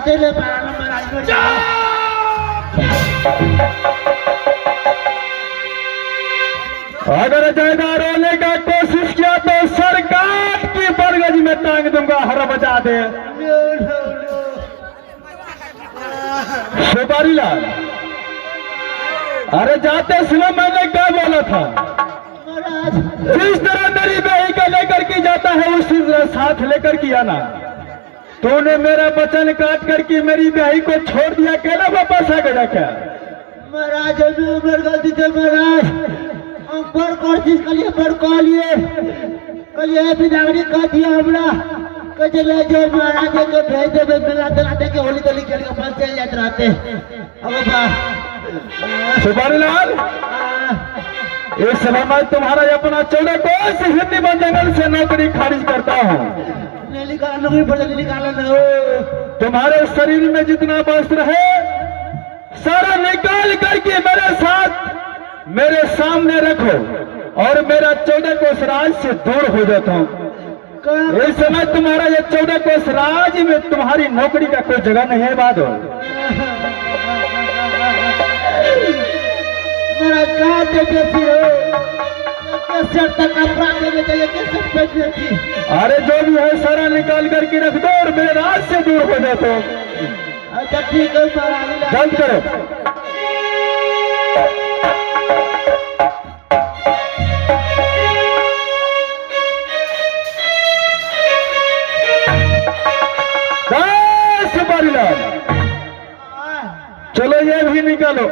चले पाना महाराज में अगर जायदा रोने का कोशिश किया तो सरकार की बरगज में टांग दूंगा, हर बजा दे। सुपारी लाल, अरे जाते समय मैंने क्या बोला था? जिस तरह मेरी बहन को लेकर के जाता है उसी तरह साथ लेकर के आना। तूने मेरा वचन काट करके मेरी बहन को छोड़ दिया, कहना वापस आ गया क्या? महाराज मेरी गलती थी महाराज, हम बड़ कोशिश करिए, बड़ कहलिए कलिए बिदागरी कह दिया हमरा कहे ले जो महाराज के भेज देवे, मिलाते लाते के होली गली खेल के पास चल जाते रहते। अब सुपारी लाल, इस समय मैं तुम्हारा अपना 14 कोस हिंदी वन जंगल से नौकरी खारिज करता हूँ। नौकरी पड़ निकाला ना हो। तुम्हारे शरीर में जितना वस्त्र है सारा निकाल करके मेरे साथ मेरे सामने रखो और मेरा 14 कोस राज से दूर हो जाता हूँ। इस समय तुम्हारा ये 14 कोस राज में तुम्हारी नौकरी का कोई जगह नहीं है। बात हो मेरा कहा देती हो कैसे तक कपड़ा देने चाहिए, कैसे पेट देती। अरे जो भी है सारा निकाल करके रख दो और मेरे राज से दूर हो जाते हो। अच्छा ठीक है महाराज, जल्द करो। सुपारी लाल, चलो ये भी निकालो।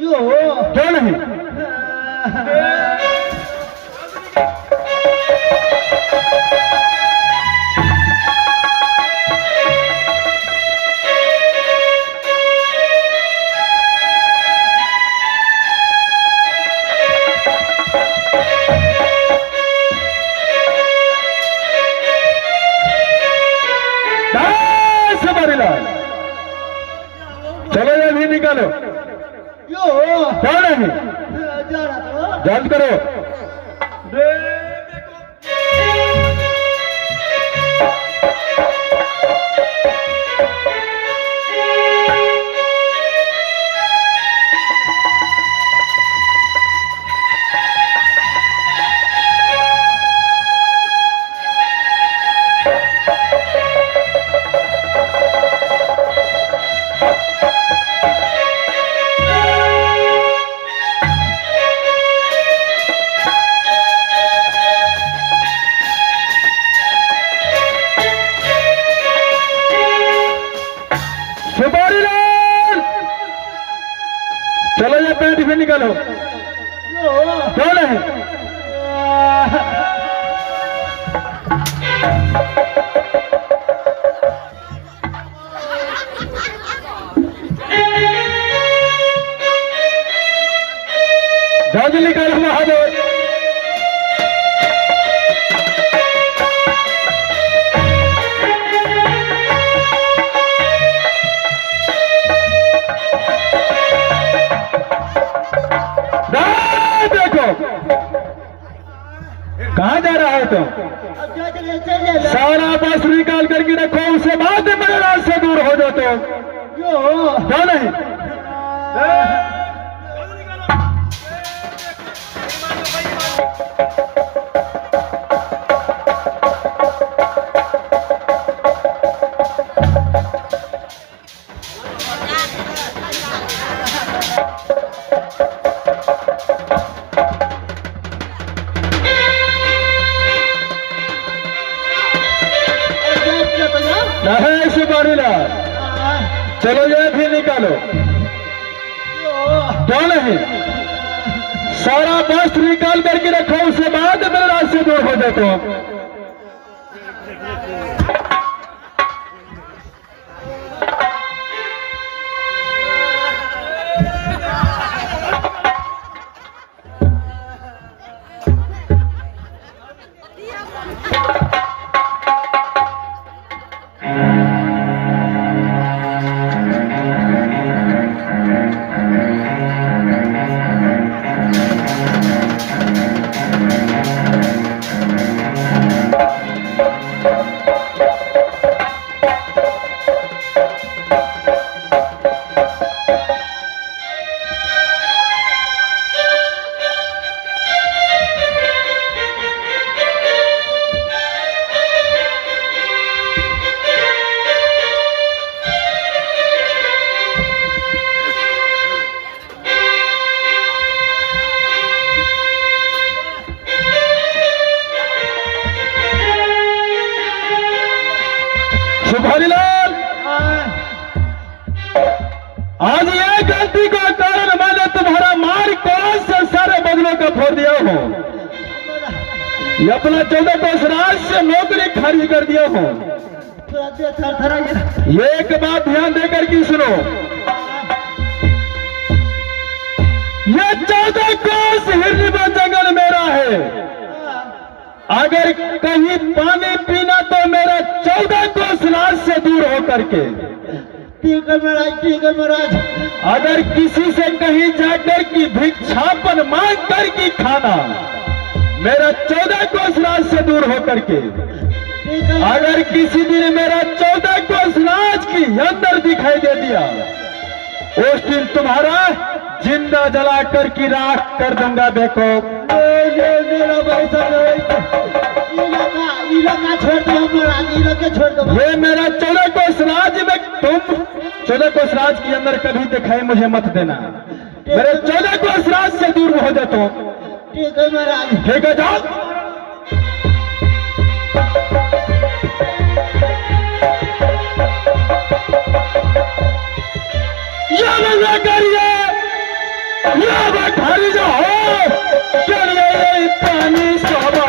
यो क्यों नहीं? सुपारी लाल, चलो ये भी निकालो। यो क्यों नहीं? जा रहा था जल्द करो। सुपारी लाल, चलो ये पैंट भी निकालो। कौन है? जल्दी निकालो महादेव। कहाँ जा रहा है तुम? सारा बस निकाल करके रखो, उसके बाद मेरे राज से दूर हो जाते हो। क्यों नहीं? नहीं सुपारी लाल, चलो ये भी निकालो। क्यों नहीं? सारा वस्त्र निकाल करके रखो, उसके बाद मेरे राज से दूर हो जाते हो। हरिलाल, हाँ, आज ये गलती का कारण मैंने तुम्हारा मार कौन से सारे बदलों का फोड़ दिया हूँ। ये अपना 14 कोस राज से नौकरी खारिज कर दिया हूँ। थोड़ा देर थरथरा गया। ये एक बात ध्यान देकर की सुनो, ये 14 कोस हिरनिवा जंगल मेरा है। अगर कहीं पानी पीना तो मेरा 14 कोस राज से दूर होकर के। ठीक है महाराज, ठीक है महाराज। अगर किसी से कहीं जाकर की भिक्षापन मांग कर की खाना, मेरा 14 कोस राज से दूर होकर के। ठीक है, अगर किसी दिन मेरा 14 कोस राज की अंदर दिखाई दे दिया, उस दिन तुम्हारा जिंदा जलाकर की राख कर दूंगा। देखो मेरा भाई साहब, इलाका छोड़ दो महाराज, इलाका छोड़ दो। ये मेरा 14 कोस राज में तुम 14 कोस राज के अंदर कभी दिखाई मुझे मत देना। मेरे 14 कोस राज से दूर हो जाता हूं। ठीक है महाराज। ठीक है, जाओ। या करिए, या खाली जो हो चलिए पानी सोबा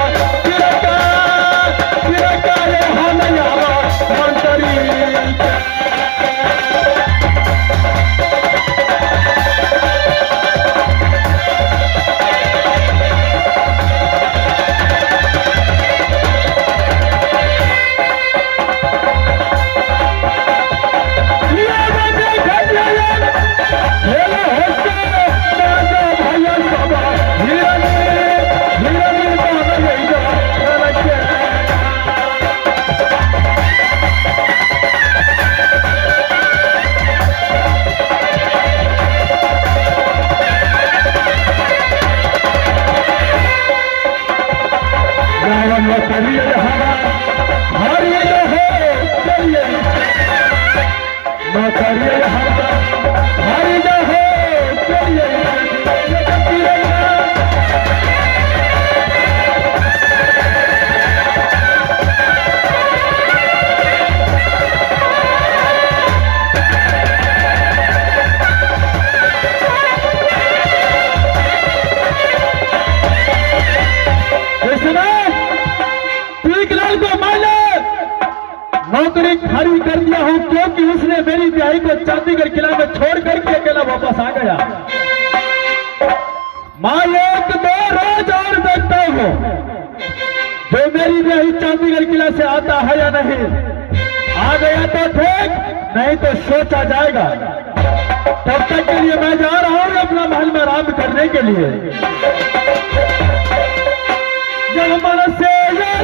नौकरी खारिज कर दिया हूं, क्योंकि उसने मेरी ब्याही को चांदीगढ़ किला में छोड़ करके अकेला वापस आ गया। मां एक दो रोज और देखता हूं जो मेरी ब्याही चांदीगढ़ किला से आता है या नहीं। आ गया तो ठीक, नहीं तो सोचा जाएगा। तब तक के लिए मैं जा रहा हूं अपना महल में आराम करने के लिए। जब मन से ये